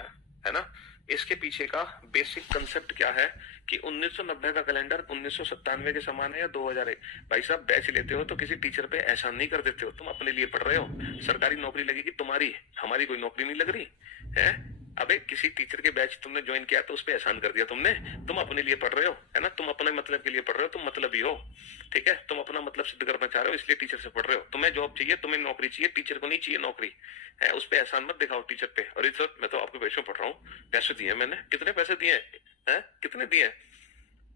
है ना। इसके पीछे का बेसिक कंसेप्ट क्या है कि 1990 का कैलेंडर 1997 के समान है या 2001। भाई साहब बैच लेते हो तो किसी टीचर पे एहसान नहीं कर देते हो। तुम अपने लिए पढ़ रहे हो, सरकारी नौकरी लगेगी तुम्हारी, हमारी कोई नौकरी नहीं लग रही है। अबे किसी टीचर के बैच तुमने ज्वाइन किया तो उस पर एहसान कर दिया तुमने। तुम अपने लिए पढ़ रहे हो, है ना, तुम अपने मतलब के लिए पढ़ रहे हो, तुम मतलब ही हो, ठीक है। तुम अपना मतलब सिद्ध करना चाह रहे हो इसलिए टीचर से पढ़ रहे हो। तुम्हें जॉब चाहिए, तुम्हें नौकरी चाहिए, टीचर को नहीं चाहिए नौकरी, है। उस पर एहसान मत दिखाओ टीचर पे। और इस वक्त मैं तो आपके बैच में पढ़ रहा हूँ, पैसे दिए मैंने, कितने पैसे दिए हैं, कितने दिए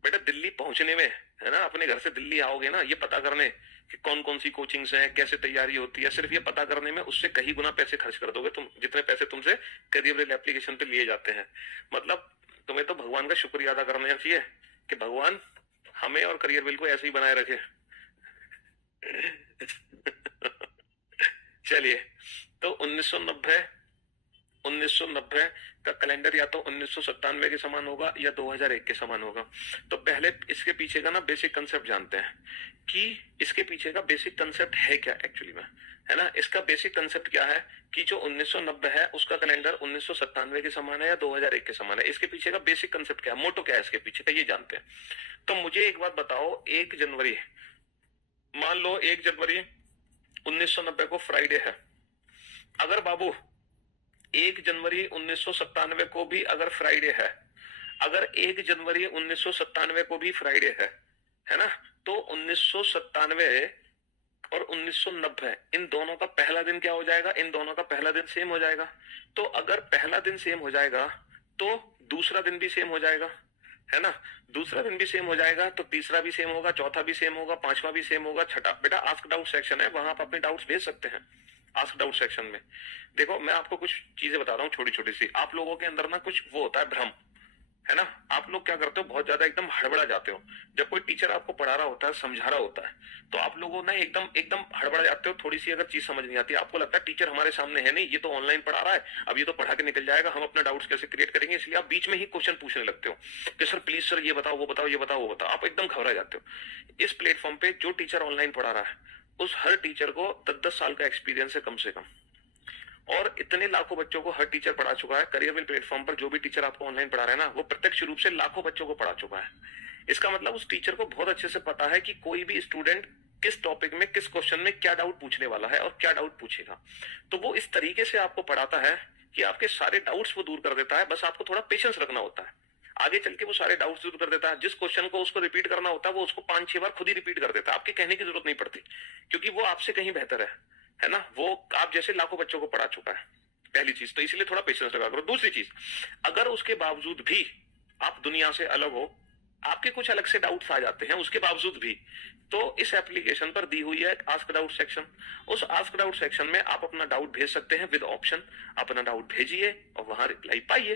बेटा दिल्ली पहुंचने में, है ना। अपने घर से दिल्ली आओगे ना ये पता करने कि कौन कौन सी कोचिंग्स हैं, कैसे तैयारी होती है, सिर्फ ये पता करने में उससे कहीं गुना पैसे खर्च कर दोगे तुम, जितने पैसे तुमसे करियर एप्लीकेशन पे लिए जाते हैं। मतलब तुम्हें तो भगवान का शुक्रिया अदा करना चाहिए कि भगवान हमें और करियर बिल को ऐसे ही बनाए रखे। चलिए, तो 1990 1990 का कैलेंडर या तो 1997 के समान होगा या 2001 के समान होगा। तो पहले इसके पीछे का ना बेसिक कंसेप्ट जानते हैं कि इसके पीछे का बेसिक कंसेप्ट है क्या एक्चुअली में, है ना। इसका बेसिक कंसेप्ट क्या है कि जो 1990 है उसका कैलेंडर 1997 के समान है या 2001 के समान है। इसके पीछे का बेसिक कंसेप्ट क्या है, मोटो क्या है इसके पीछे का, ये जानते हैं। तो मुझे एक बात बताओ, 1 जनवरी, मान लो 1 जनवरी 1990 को फ्राइडे है। अगर बाबू 1 जनवरी 1997 को भी अगर फ्राइडे है, अगर 1 जनवरी 1997 को भी फ्राइडे है ना, तो 1997 और 1990 इन दोनों का पहला दिन क्या हो जाएगा, इन दोनों का पहला दिन सेम हो जाएगा। तो अगर पहला दिन सेम हो जाएगा तो दूसरा दिन भी सेम हो जाएगा, है ना। दूसरा दिन भी सेम हो जाएगा तो तीसरा भी सेम होगा, चौथा भी सेम होगा, पांचवा भी सेम होगा, छठा। बेटा आस्क डाउट सेक्शन है, वहां आप अपने डाउट्स भेज सकते हैं आस्क डाउट सेक्शन में। देखो मैं आपको कुछ चीजें बता रहा हूँ छोटी छोटी सी। आप लोगों के अंदर ना कुछ वो होता है भ्रम, है ना। आप लोग क्या करते हो, बहुत ज्यादा एकदम हड़बड़ा जाते हो। जब कोई टीचर आपको पढ़ा रहा होता है, समझा रहा होता है, तो आप लोगों ना एकदम एकदम हड़बड़ा जाते हो। थोड़ी सी अगर चीज समझ नहीं आती, आपको लगता है टीचर हमारे सामने है नहीं, ये तो ऑनलाइन पढ़ा रहा है, अब ये तो पढ़ा के निकल जाएगा, हम अपना डाउट्स कैसे क्रिएट करेंगे। इसलिए आप बीच में ही क्वेश्चन पूछने लगते हो कि सर प्लीज सर ये बताओ, वो बताओ, ये बताओ, वो बताओ। आप एकदम घबरा जाते हो। इस प्लेटफॉर्म पे जो टीचर ऑनलाइन पढ़ा रहा है, उस हर टीचर को 10-10 साल का एक्सपीरियंस है कम से कम, और इतने लाखों बच्चों को हर टीचर पढ़ा चुका है। करियर प्लेटफॉर्म पर जो भी टीचर आपको ऑनलाइन पढ़ा रहा है ना, वो प्रत्यक्ष रूप से लाखों बच्चों को पढ़ा चुका है। इसका मतलब उस टीचर को बहुत अच्छे से पता है कि कोई भी स्टूडेंट किस टॉपिक में, किस क्वेश्चन में क्या डाउट पूछने वाला है और क्या डाउट पूछेगा। तो वो इस तरीके से आपको पढ़ाता है कि आपके सारे डाउट्स वो दूर कर देता है। बस आपको थोड़ा पेशेंस रखना होता है। आगे चल के वो सारे डाउट्स दूर कर देता है। जिस क्वेश्चन को उसको रिपीट करना होता है, वो उसको 5-6 बार खुद ही रिपीट कर देता है। आपके कहने की जरूरत नहीं पड़ती, क्योंकि वो आपसे कहीं बेहतर है ना। वो आप जैसे लाखों बच्चों को पढ़ा चुका है। पहली चीज तो इसलिए थोड़ा पेशेंस लगा करो। दूसरी चीज, अगर उसके बावजूद भी आप दुनिया से अलग हो, आपके कुछ अलग से डाउट्स आ जाते हैं उसके बावजूद भी, तो इस एप्लीकेशन पर दी हुई है आस्क डाउट सेक्शन। उस आस्क डाउट सेक्शन में आप अपना डाउट भेज सकते हैं विद ऑप्शन। अपना डाउट भेजिए और वहां रिप्लाई पाइए।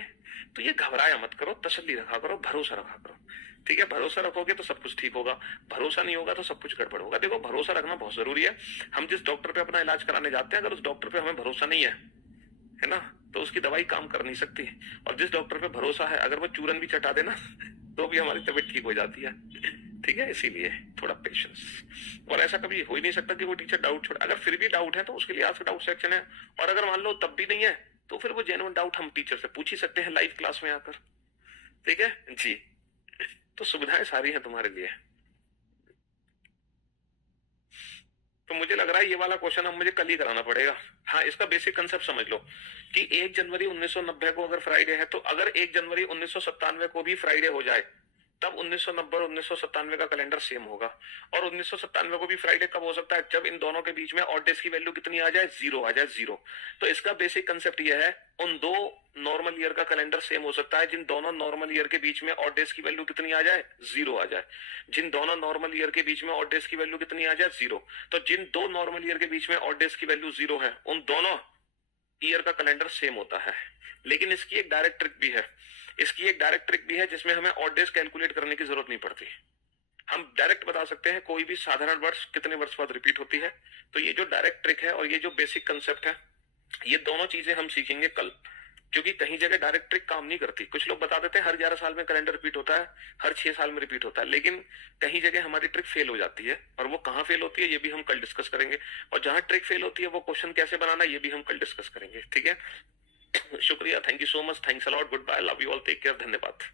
तो ये घबराया मत करो, तसल्ली रखा करो, भरोसा रखा करो। ठीक है, भरोसा रखोगे तो सब कुछ ठीक होगा, भरोसा नहीं होगा तो सब कुछ गड़बड़ होगा। देखो भरोसा रखना बहुत जरूरी है। हम जिस डॉक्टर पे अपना इलाज कराने जाते हैं, अगर उस डॉक्टर पे हमें भरोसा नहीं है ना, तो उसकी दवाई काम कर नहीं सकती। और जिस डॉक्टर पे भरोसा है, अगर वो चूरन भी चटा देना तो भी हमारी तबीयत ठीक हो जाती है। ठीक है, इसीलिए थोड़ा पेशेंस। और ऐसा कभी हो ही नहीं सकता कि वो टीचर डाउट छोड़। अगर फिर भी डाउट है तो उसके लिए आस्क डाउट सेक्शन है। और अगर मान लो तब भी नहीं है, तो फिर वो जेन्युइन डाउट हम टीचर से पूछ ही सकते हैं लाइव क्लास में आकर। ठीक है जी, तो सुविधाएं सारी हैं तुम्हारे लिए। तो मुझे लग रहा है ये वाला क्वेश्चन अब मुझे कल ही कराना पड़ेगा। हाँ, इसका बेसिक कंसेप्ट समझ लो कि 1 जनवरी 1990 को अगर फ्राइडे है, तो अगर 1 जनवरी 1997 को भी फ्राइडे हो जाए, तब 1990 और 1997 का कैलेंडर सेम होगा। और 1997 को भी फ्राइडे कब हो सकता है, जब इन दोनों के बीच में ऑड डेज की वैल्यू कितनी आ जाए, 0 आ जाए, 0। तो इसका बेसिक कंसेप्ट यह है, उन दो नॉर्मल ईयर का कैलेंडर सेम हो सकता है जिन दोनों नॉर्मल ईयर के बीच में ऑड डेज की वैल्यू कितनी आ जाए, 0 आ जाए। जिन दोनों नॉर्मल ईयर के बीच में ऑड डेज की वैल्यू कितनी आ जाए, 0। तो जिन दो नॉर्मल ईयर के बीच में ऑड डेज की वैल्यू 0 है, उन दोनों ईयर का कैलेंडर सेम होता है। लेकिन इसकी एक डायरेक्ट ट्रिक भी है, इसकी एक डायरेक्ट ट्रिक भी है जिसमें हमें ऑड डेज कैलकुलेट करने की जरूरत नहीं पड़ती। हम डायरेक्ट बता सकते हैं कोई भी साधारण वर्ष कितने वर्ष बाद रिपीट होती है। तो ये जो डायरेक्ट ट्रिक है और ये जो बेसिक कंसेप्ट है, ये दोनों चीजें हम सीखेंगे कल। क्योंकि कहीं जगह डायरेक्ट ट्रिक काम नहीं करती। कुछ लोग बता देते हैं हर 11 साल में कैलेंडर रिपीट होता है, हर 6 साल में रिपीट होता है, लेकिन कहीं जगह हमारी ट्रिक फेल हो जाती है। और वो कहाँ फेल होती है ये भी हम कल डिस्कस करेंगे। और जहां ट्रिक फेल होती है वो क्वेश्चन कैसे बनाना ये भी हम कल डिस्कस करेंगे। ठीक है, शुक्रिया, thank you so much, thanks a lot, good bye, love you all, take care, धन्यवाद।